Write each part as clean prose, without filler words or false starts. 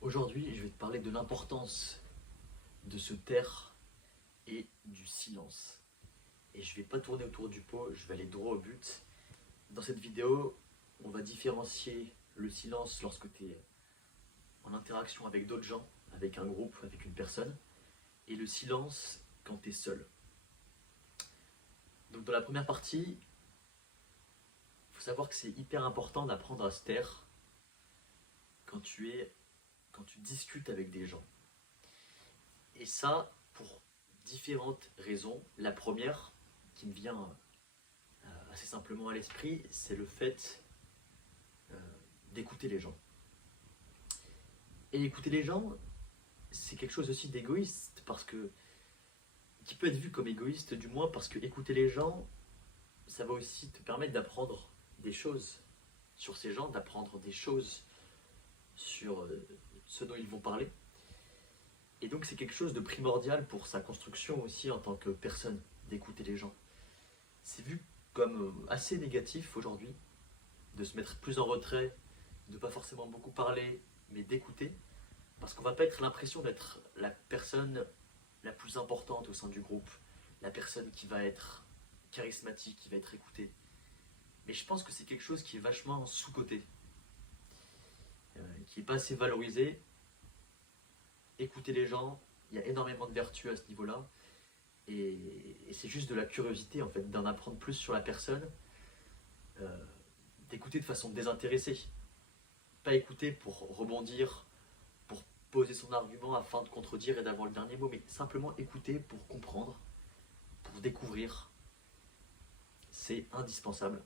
Aujourd'hui, je vais te parler de l'importance de se taire et du silence. Et je ne vais pas tourner autour du pot, je vais aller droit au but. Dans cette vidéo, on va différencier le silence lorsque tu es en interaction avec d'autres gens, avec un groupe, avec une personne, et le silence quand tu es seul. Donc dans la première partie, il faut savoir que c'est hyper important d'apprendre à se taire quand tu discutes avec des gens. Et ça, pour différentes raisons. La première, qui me vient assez simplement à l'esprit, c'est le fait d'écouter les gens. Et écouter les gens, c'est quelque chose aussi d'égoïste, parce que qui peut être vu comme égoïste, du moins parce que écouter les gens, ça va aussi te permettre d'apprendre des choses sur ces gens, d'apprendre des choses sur ce dont ils vont parler. Et donc c'est quelque chose de primordial pour sa construction aussi en tant que personne, d'écouter les gens. C'est vu comme assez négatif aujourd'hui, de se mettre plus en retrait, de pas forcément beaucoup parler, mais d'écouter, parce qu'on va pas être l'impression d'être la personne la plus importante au sein du groupe, la personne qui va être charismatique, qui va être écoutée. Mais je pense que c'est quelque chose qui est vachement sous-coté, qui n'est pas assez valorisé. Écouter les gens, il y a énormément de vertus à ce niveau-là, et c'est juste de la curiosité en fait, d'en apprendre plus sur la personne, d'écouter de façon désintéressée, pas écouter pour rebondir, pour poser son argument afin de contredire et d'avoir le dernier mot, mais simplement écouter pour comprendre, pour découvrir. C'est indispensable,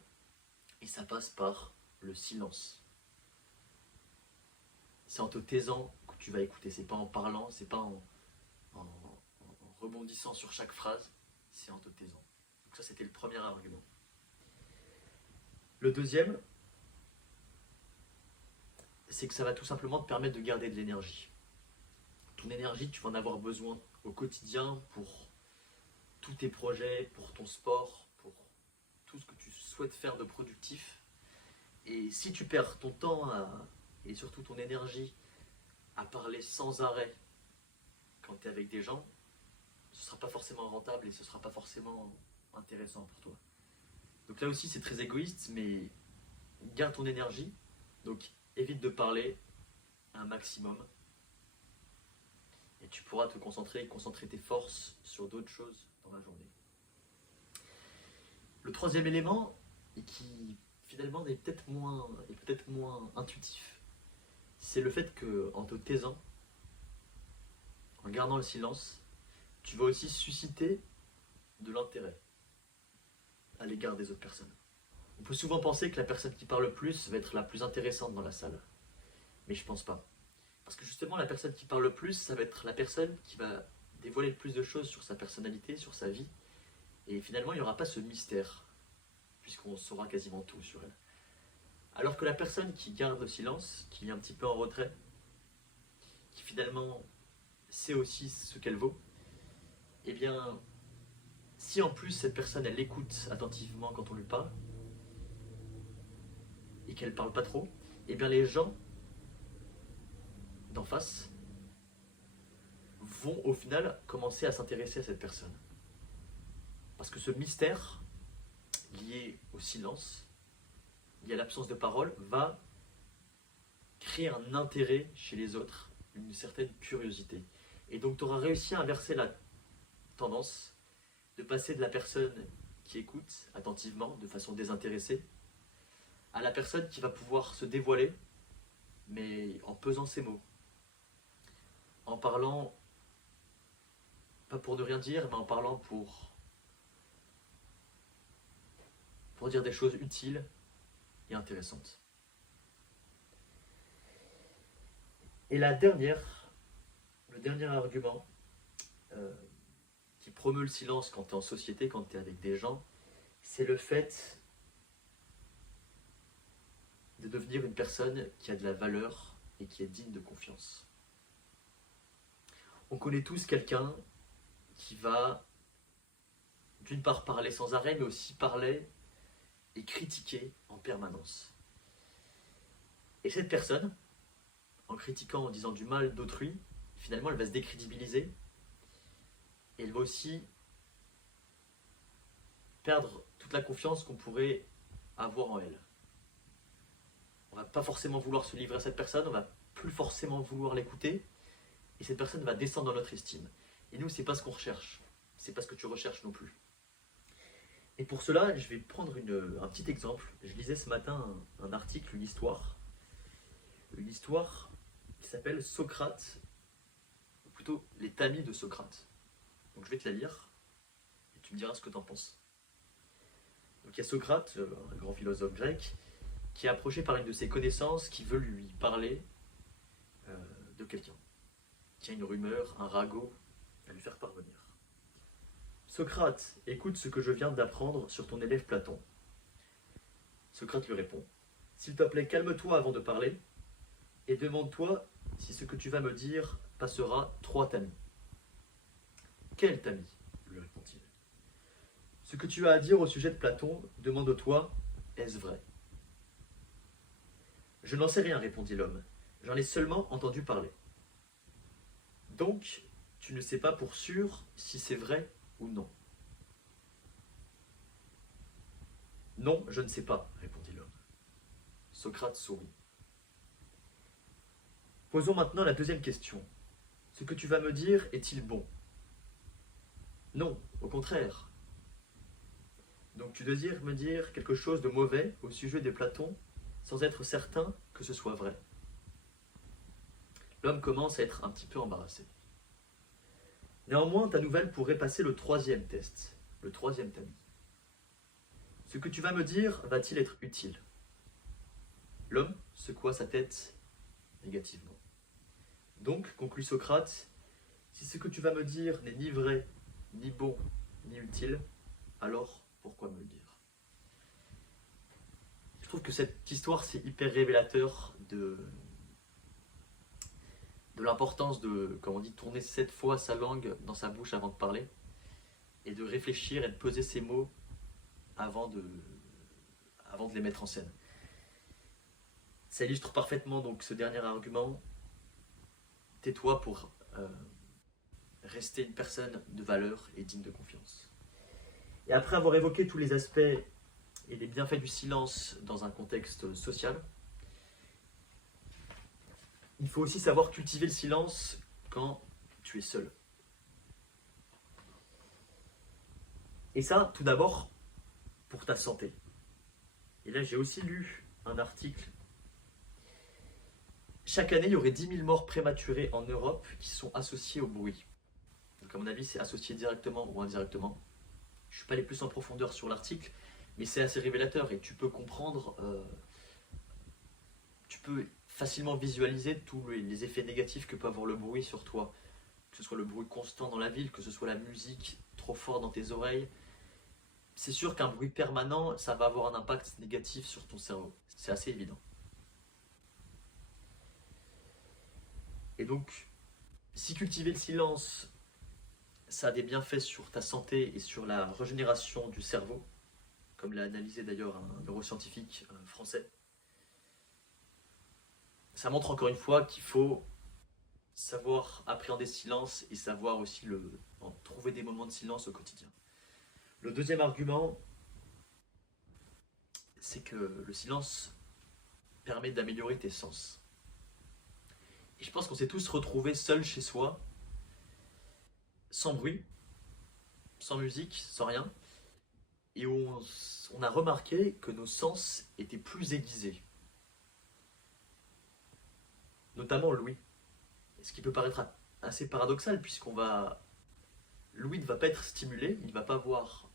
et ça passe par le silence. C'est en te taisant que tu vas écouter, c'est pas en parlant, c'est pas en rebondissant sur chaque phrase, c'est en te taisant. Donc ça, c'était le premier argument. Le deuxième, c'est que ça va tout simplement te permettre de garder de l'énergie. Ton énergie, tu vas en avoir besoin au quotidien pour tous tes projets, pour ton sport, pour tout ce que tu souhaites faire de productif. Et si tu perds ton temps et surtout ton énergie à parler sans arrêt quand tu es avec des gens, ce ne sera pas forcément rentable et ce ne sera pas forcément intéressant pour toi. Donc là aussi c'est très égoïste, mais garde ton énergie, donc évite de parler un maximum et tu pourras te concentrer tes forces sur d'autres choses dans la journée. Le troisième élément, et qui finalement est peut-être moins intuitif, c'est le fait qu'en te taisant, en gardant le silence, tu vas aussi susciter de l'intérêt à l'égard des autres personnes. On peut souvent penser que la personne qui parle le plus va être la plus intéressante dans la salle, mais je pense pas. Parce que justement, la personne qui parle le plus, ça va être la personne qui va dévoiler le plus de choses sur sa personnalité, sur sa vie, et finalement, il n'y aura pas ce mystère, puisqu'on saura quasiment tout sur elle. Alors que la personne qui garde le silence, qui est un petit peu en retrait, qui finalement sait aussi ce qu'elle vaut, eh bien, si en plus cette personne elle écoute attentivement quand on lui parle, et qu'elle parle pas trop, eh bien les gens d'en face vont au final commencer à s'intéresser à cette personne. Parce que ce mystère lié au silence, lié à l'absence de parole, va créer un intérêt chez les autres, une certaine curiosité. Et donc tu auras réussi à inverser la tendance de passer de la personne qui écoute attentivement, de façon désintéressée, à la personne qui va pouvoir se dévoiler, mais en pesant ses mots, en parlant, pas pour ne rien dire, mais en parlant pour dire des choses utiles et intéressantes. Et le dernier argument qui promeut le silence quand tu es en société, quand tu es avec des gens, c'est le fait de devenir une personne qui a de la valeur et qui est digne de confiance. On connaît tous quelqu'un qui va d'une part parler sans arrêt, mais aussi parler et critiquer en permanence. Et cette personne, en en critiquant, en disant du mal d'autrui, finalement elle va se décrédibiliser et elle va aussi perdre toute la confiance qu'on pourrait avoir en elle. On va pas forcément vouloir se livrer à cette personne, on va plus forcément vouloir l'écouter et cette personne va descendre dans notre estime. Et nous, c'est pas ce qu'on recherche, c'est pas ce que tu recherches non plus. Et pour cela, je vais prendre un petit exemple. Je lisais ce matin un article, une histoire qui s'appelle Socrate, ou plutôt les tamis de Socrate. Donc je vais te la lire et tu me diras ce que tu en penses. Donc il y a Socrate, un grand philosophe grec, qui est approché par une de ses connaissances qui veut lui parler de quelqu'un, qui a une rumeur, un ragot à lui faire parvenir. Socrate, écoute ce que je viens d'apprendre sur ton élève Platon. Socrate lui répond, s'il te plaît, calme-toi avant de parler et demande-toi si ce que tu vas me dire passera 3 tamis. Quel tamis lui répond-il. Ce que tu as à dire au sujet de Platon, demande-toi, est-ce vrai? Je n'en sais rien, répondit l'homme. J'en ai seulement entendu parler. Donc, tu ne sais pas pour sûr si c'est vrai ou non. Non, je ne sais pas, répondit l'homme. Socrate sourit. Posons maintenant la deuxième question. Ce que tu vas me dire est-il bon? Non, au contraire. Donc tu désires me dire quelque chose de mauvais au sujet de Platon sans être certain que ce soit vrai. L'homme commence à être un petit peu embarrassé. Néanmoins, ta nouvelle pourrait passer le 3e test, le 3e tamis. Ce que tu vas me dire va-t-il être utile? L'homme secoua sa tête négativement. Donc, conclut Socrate, si ce que tu vas me dire n'est ni vrai, ni bon, ni utile, alors pourquoi me le dire? Je trouve que cette histoire, c'est hyper révélateur de l'importance de, comme on dit, tourner 7 fois sa langue dans sa bouche avant de parler, et de réfléchir et de peser ses mots avant de les mettre en scène. Ça illustre parfaitement donc ce dernier argument. Tais-toi pour rester une personne de valeur et digne de confiance. Et après avoir évoqué tous les aspects et les bienfaits du silence dans un contexte social, il faut aussi savoir cultiver le silence quand tu es seul. Et ça, tout d'abord, pour ta santé. Et là, j'ai aussi lu un article. Chaque année, il y aurait 10 000 morts prématurées en Europe qui sont associées au bruit. Donc à mon avis, c'est associé directement ou indirectement. Je ne suis pas allé plus en profondeur sur l'article, mais c'est assez révélateur et tu peux comprendre, tu peux facilement visualiser tous les effets négatifs que peut avoir le bruit sur toi. Que ce soit le bruit constant dans la ville, que ce soit la musique trop forte dans tes oreilles. C'est sûr qu'un bruit permanent, ça va avoir un impact négatif sur ton cerveau. C'est assez évident. Et donc, si cultiver le silence, ça a des bienfaits sur ta santé et sur la régénération du cerveau, comme l'a analysé d'ailleurs un neuroscientifique français, ça montre encore une fois qu'il faut savoir appréhender le silence et savoir aussi trouver des moments de silence au quotidien. Le deuxième argument, c'est que le silence permet d'améliorer tes sens. Et je pense qu'on s'est tous retrouvés seuls chez soi, sans bruit, sans musique, sans rien, et on a remarqué que nos sens étaient plus aiguisés. Notamment l'ouïe. Ce qui peut paraître assez paradoxal, l'ouïe ne va pas être stimulé, il ne va pas avoir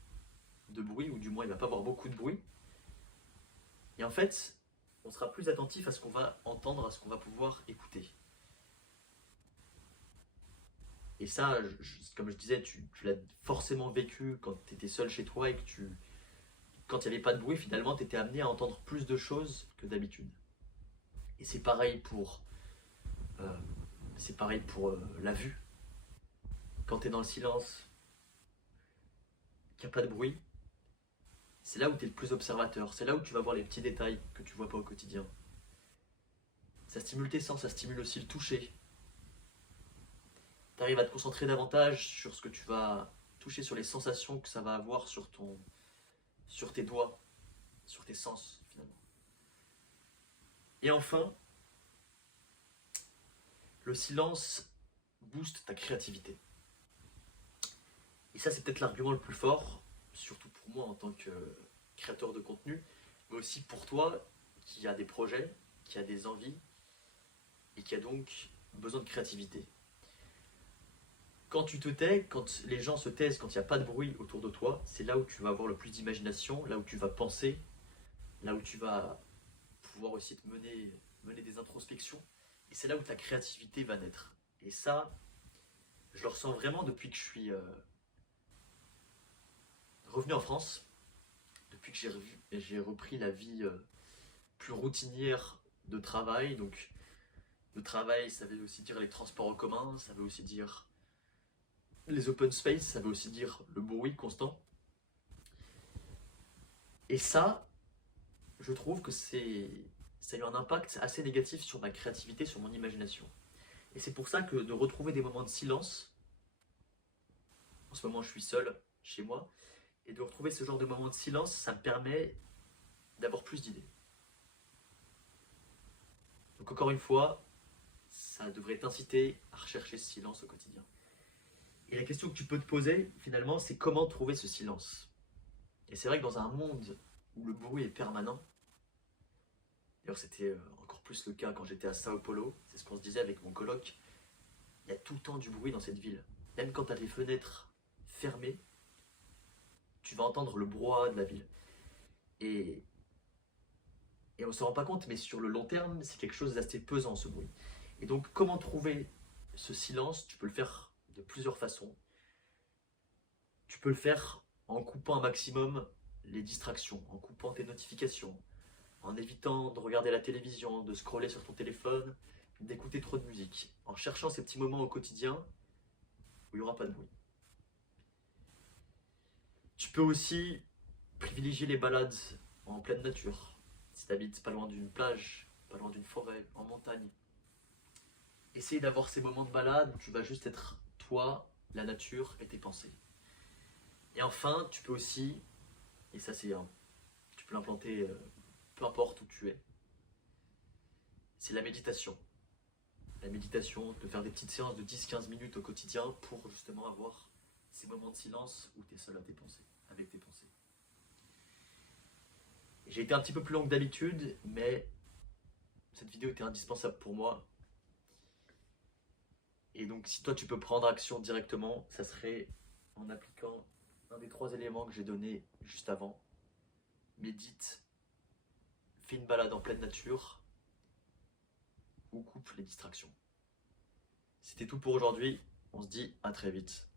de bruit, ou du moins il ne va pas avoir beaucoup de bruit. Et en fait, on sera plus attentif à ce qu'on va entendre, à ce qu'on va pouvoir écouter. Et ça, comme je disais, tu l'as forcément vécu quand tu étais seul chez toi et que quand il n'y avait pas de bruit, finalement, tu étais amené à entendre plus de choses que d'habitude. Et c'est pareil pour, la vue. Quand tu es dans le silence, qu'il n'y a pas de bruit, c'est là où tu es le plus observateur. C'est là où tu vas voir les petits détails que tu ne vois pas au quotidien. Ça stimule tes sens, ça stimule aussi le toucher. Tu arrives à te concentrer davantage sur ce que tu vas toucher, sur les sensations que ça va avoir sur tes doigts, sur tes sens finalement. Et enfin, le silence booste ta créativité. Et ça, c'est peut-être l'argument le plus fort, surtout pour moi en tant que créateur de contenu, mais aussi pour toi qui a des projets, qui a des envies et qui a donc besoin de créativité. Quand tu te tais, quand les gens se taisent, quand il n'y a pas de bruit autour de toi, c'est là où tu vas avoir le plus d'imagination, là où tu vas penser, là où tu vas pouvoir aussi te mener des introspections. Et c'est là où ta créativité va naître. Et ça, je le ressens vraiment depuis que je suis revenu en France, depuis que j'ai repris la vie plus routinière de travail. Donc, le travail, ça veut aussi dire les transports en commun, ça veut aussi dire les open space, ça veut aussi dire le bruit constant. Et ça, je trouve que ça a eu un impact assez négatif sur ma créativité, sur mon imagination. Et c'est pour ça que de retrouver des moments de silence, en ce moment je suis seul chez moi, et de retrouver ce genre de moments de silence, ça me permet d'avoir plus d'idées. Donc encore une fois, ça devrait t'inciter à rechercher ce silence au quotidien. Et la question que tu peux te poser, finalement, c'est comment trouver ce silence. Et c'est vrai que dans un monde où le bruit est permanent, d'ailleurs c'était encore plus le cas quand j'étais à Sao Paulo, c'est ce qu'on se disait avec mon coloc, il y a tout le temps du bruit dans cette ville. Même quand tu as les fenêtres fermées, tu vas entendre le brouhaha de la ville. Et, et on ne se rend pas compte, mais sur le long terme, c'est quelque chose d'assez pesant ce bruit. Et donc comment trouver ce silence? Tu peux le faire de plusieurs façons. Tu peux le faire en coupant un maximum les distractions, en coupant tes notifications, en évitant de regarder la télévision, de scroller sur ton téléphone, d'écouter trop de musique, en cherchant ces petits moments au quotidien où il n'y aura pas de bruit. Tu peux aussi privilégier les balades en pleine nature, si tu habites pas loin d'une plage, pas loin d'une forêt, en montagne. Essaye d'avoir ces moments de balade où tu vas juste être toi, la nature et tes pensées. Et enfin, tu peux aussi, et ça tu peux l'implanter peu importe où tu es, c'est la méditation. La méditation, de faire des petites séances de 10-15 minutes au quotidien pour justement avoir ces moments de silence où tu es seul à tes pensées, avec tes pensées. J'ai été un petit peu plus long que d'habitude, mais cette vidéo était indispensable pour moi. Et donc si toi tu peux prendre action directement, ça serait en appliquant un des 3 éléments que j'ai donné juste avant. Médite, fais une balade en pleine nature ou coupe les distractions. C'était tout pour aujourd'hui, on se dit à très vite.